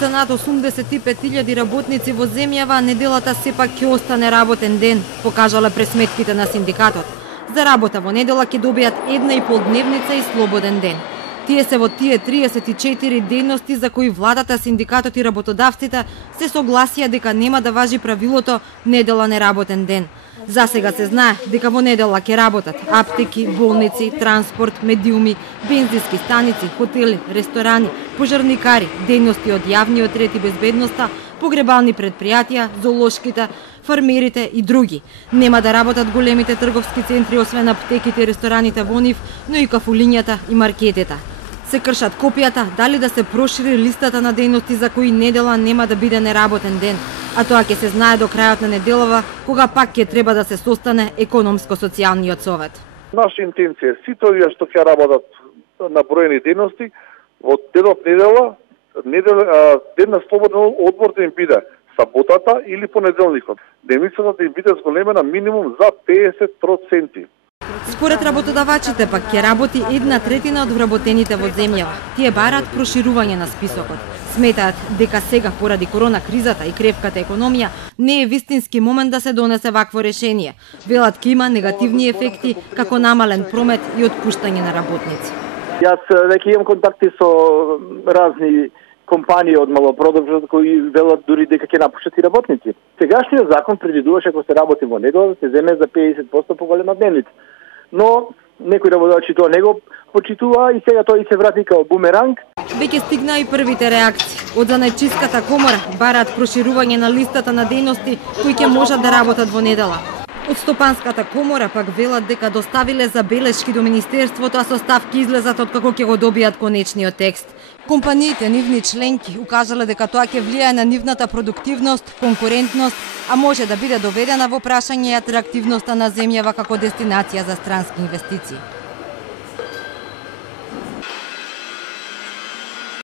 се над 85.000 работници во земјава, неделата сепак ќе остане работен ден, покажале пресметките на синдикатот. За работа во недела ќе добијат 1,5 дневница и слободен ден. Тие се во тие 34 дејности за кои владата, синдикатот и работодавците се согласија дека нема да важи правилото недела неработен ден. За сега се знае дека во недела ќе работат аптеки, болници, транспорт, медиуми, бензински станици, хотели, ресторани, пожарникари, дејности од јавниот ред и безбедноста, погребални предпријатија, зоолошките, фармерите и други. Нема да работат големите трговски центри, освен аптеките и рестораните во нив, но и кафулињата и маркетите. Се кршат копијата дали да се прошири листата на дејности за кои недела нема да биде неработен ден, а тоа ќе се знае до крајот на неделава, кога пак ќе треба да се состане економско-социјалниот совет. Наша интенција е сите овие што ќе работат на броени дејности во денот ден на слободен одмор да им биде саботата или понеделникот. Дневницата да им биде зголемена минимум за 50%. Според работодавачите пак ќе работи 1/3 од вработените во земјава. Тие бараат проширување на списокот. Сметаат дека сега поради корона кризата и кревката економија не е вистински момент да се донесе вакво решение. Велат ќе има негативни ефекти како намален промет и отпуштање на работници. Јас веќе имам контакти со разни компании од малопродажба кои велат дури дека ќе напуштат и работници. Сегашниот закон предвидуваше ако се работи во недела да се земе за 50% поголема дневница. Но некои работодавци тоа не го почитува и сега тој се врати као бумеранг. Веќе стигна и првите реакции. Од Занајчиската комора бараат проширување на листата на дејности кои ќе можат да работат во недела. Од Стопанската комора пак велат дека доставиле забелешки до Министерството, а составки излезат од како ќе го добијат конечниот текст. Компаниите, нивни членки, укажале дека тоа ќе влијае на нивната продуктивност, конкурентност, а може да биде доведена во прашање и атрактивноста на земјава како дестинација за странски инвестиции.